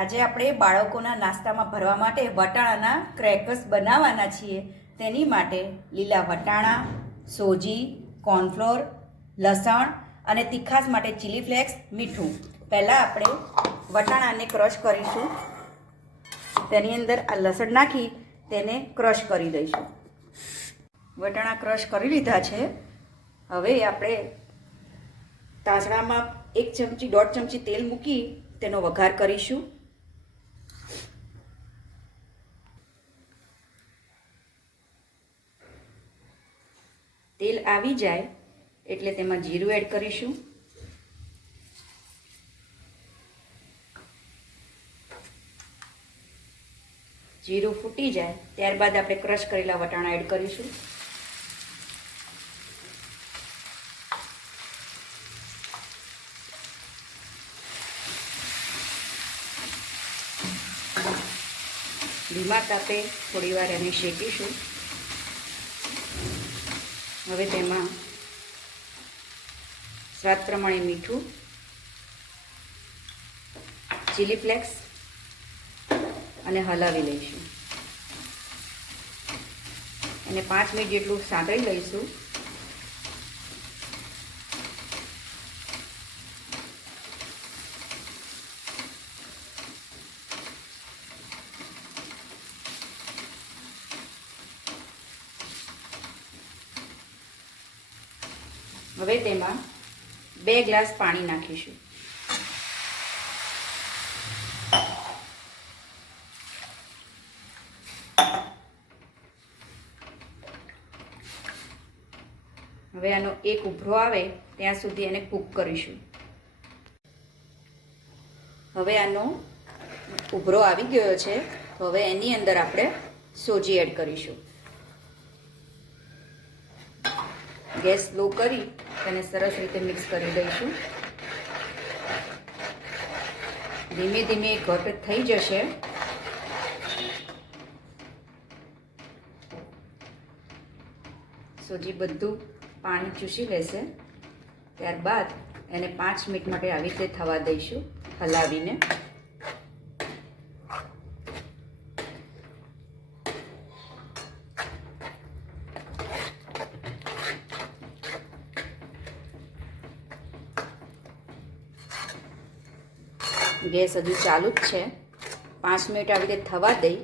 આજે આપણે બાળકોના નાસ્તામાં ભરવા માટે વટાણાના ક્રેકર્સ બનાવવાના છીએ. તેની માટે લીલા વટાણા, સોજી, કોર્નફ્લોર, લસણ અને તીખાસ માટે ચીલી ફ્લેક્સ, મીઠું. પહેલાં આપણે વટાણાને ક્રશ કરીશું. તેની અંદર આ લસણ નાખી તેને ક્રશ કરી દઈશું. વટાણા ક્રશ કરી લીધા છે. હવે આપણે તાસણામાં 1 ચમચી 1.5 ચમચી તેલ મૂકી તેનો વઘાર કરીશું. તેલ આવી જાય એટલે તેમાં જીરું એડ કરીશું. જીરું ફૂટી જાય ત્યારબાદ આપણે ક્રશ કરેલા વટાણા એડ કરીશું. ધીમા તાપે થોડીવાર એને શેકીશું. હવે તેમાં સ્વાદ પ્રમાણે મીઠું, ચીલી ફ્લેક્સ અને હલાવી લઈશું. અને 5 મિનિટ જેટલું સાંતળી લઈશું. હવે તેમાં 2 ગ્લાસ પાણી નાખીશું. હવે આનો એક ઉભરો આવે ત્યાં સુધી એને કૂક કરીશું. હવે આનો ઉભરો આવી ગયો છે તો હવે એની અંદર આપણે સોજી એડ કરીશું. ગેસ સ્લો કરી તેને સરસ રીતે મિક્સ કરી દઈશું. ધીમે ધીમે ઘટ થઈ જશે. સોજી બધું પાણી ચૂસી લેશે. ત્યારબાદ એને 5 મિનિટ માટે આવી રીતે થવા દઈશું હલાવીને. ગેસ હજુ ચાલુ જ છે. 5 મિનિટ આવી રીતે થવા દઈ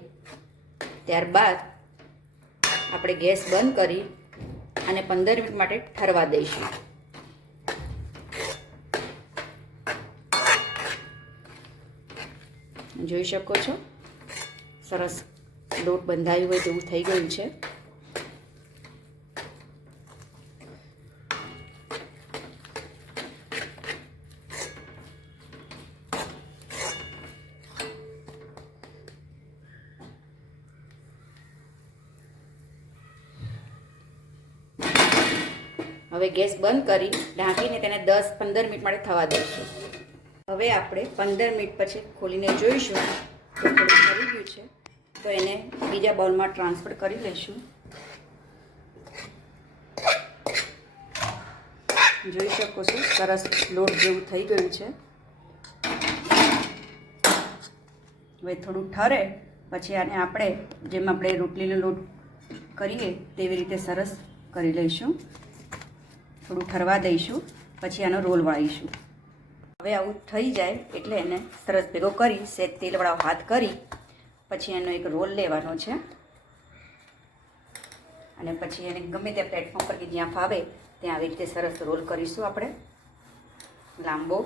ત્યારબાદ આપણે ગેસ બંધ કરી અને 15 મિનિટ માટે ઠરવા દઈશું. જોઈ શકો છો સરસ લોટ બંધાયું હોય તેવું થઈ ગયું છે. હવે ગેસ બંધ કરી ઢાંકીને તેને 10-15 મિનિટ માટે થવા દઈશું. હવે આપણે 15 મિનિટ પછી ખોલીને જોઈશું તો થોડું ઠરી ગયું છે. તો એને બીજા બાઉલમાં ટ્રાન્સફર કરી લઈશું. જોઈ શકો છો સરસ લોટ જેવું થઈ ગયું છે. હવે થોડું ઠરે પછી આને આપણે જેમ આપણે રોટલીનો લોટ કરીએ તેવી રીતે સરસ કરી લઈશું. થોડું ઠરવા દઈશું પછી આનો રોલ વાળીશું. હવે આવું થઈ જાય એટલે એને સરસ ભેગો કરી સેજ તેલવાળો હાથ કરી પછી એનો એક રોલ લેવાનો છે. અને પછી એને ગમે તે પ્લેટફોર્મ પર કે જ્યાં ફાવે ત્યાં આવી રીતે સરસ રોલ કરીશું આપણે લાંબો.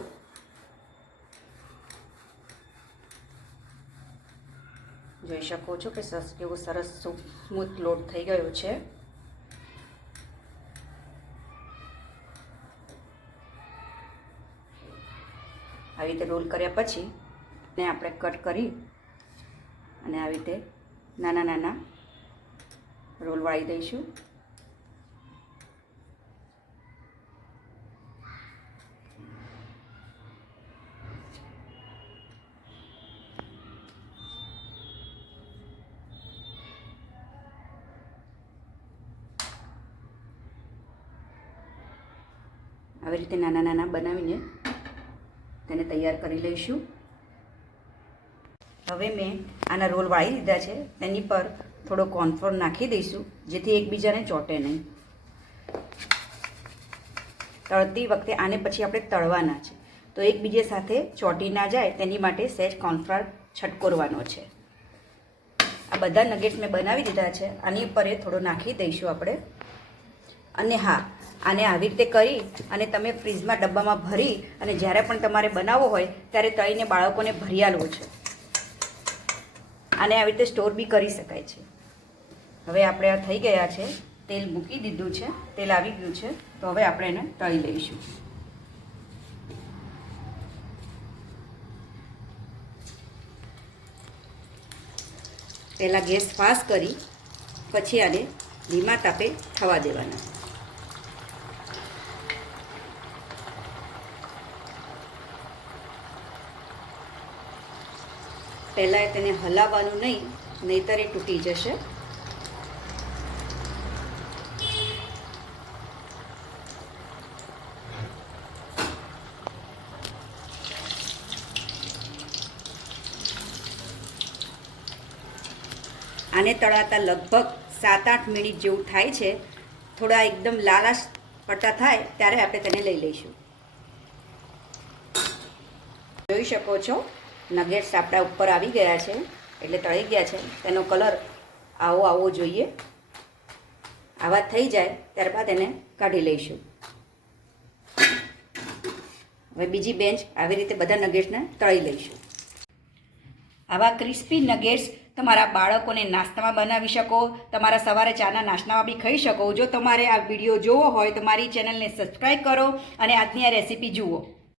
જોઈ શકો છો કે કેવો સરસ સ્મૂથ લોટ થઈ ગયો છે. આવી રીતે રોલ કર્યા પછી ને આપણે કટ કરી અને આવી રીતે નાના નાના રોલ વાળી દઈશું. આવી રીતે નાના નાના બનાવીને તેને તૈયાર કરી લઈશું. હવે મેં આના રોલ વાળી દીધા છે, તેની પર થોડો કોર્નફ્લોર નાખી દઈશું જેથી એકબીજાને ચોંટે નહીં. તળતી વખતે આને પછી આપણે તળવાના છે, તો એકબીજા સાથે ચોંટી ના જાય તેની માટે સહેજ કોર્નફ્લોર છટકોરવાનો છે. આ બધા નગેટ્સ મેં બનાવી દીધા છે. આની ઉપર એ થોડો નાખી દઈશું આપણે. અને હા, આને આવી રીતે કરી અને તમે ફ્રીજમાં ડબ્બામાં ભરી અને જ્યારે પણ તમારે બનાવવો હોય ત્યારે તળીને બાળકોને ભરી આલવું છે. આને આવી રીતે સ્ટોર બી કરી શકાય છે. હવે આપણે આ થઈ ગયા છે, તેલ મૂકી દીધું છે, તેલ આવી ગયું છે, તો હવે આપણે એને તળી લઈશું. પહેલાં ગેસ ફાસ્ટ કરી પછી આને ધીમા તાપે થવા દેવાના. પહેલાં તેને હલાવવાનું નહીં, નહીંતર એ તૂટી જશે. આને તળાતા લગભગ 7-8 મિનિટ જેવું થાય છે. થોડા એકદમ લાલાશ પડતા થાય ત્યારે આપણે તેને લઈ લઈશું. જોઈ શકો છો નગેટ્સ આપણા ઉપર આવી ગયા છે, એટલે તળી ગયા છે. તેનો કલર આવવો જોઈએ. આવા થઈ જાય ત્યારબાદ એને કાઢી લઈશું. હવે બીજી બેન્ચ આવી રીતે બધા નગેટ્સને તળી લઈશું. આવા ક્રિસ્પી નગેટ્સ તમારા બાળકોને નાસ્તામાં બનાવી શકો, તમારા સવારે ચાના નાસ્તામાં બી ખાઈ શકો. જો તમારે આ વિડીયો જોવો હોય તો મારી ચેનલને સબસ્ક્રાઈબ કરો અને આજની આ રેસીપી જુઓ.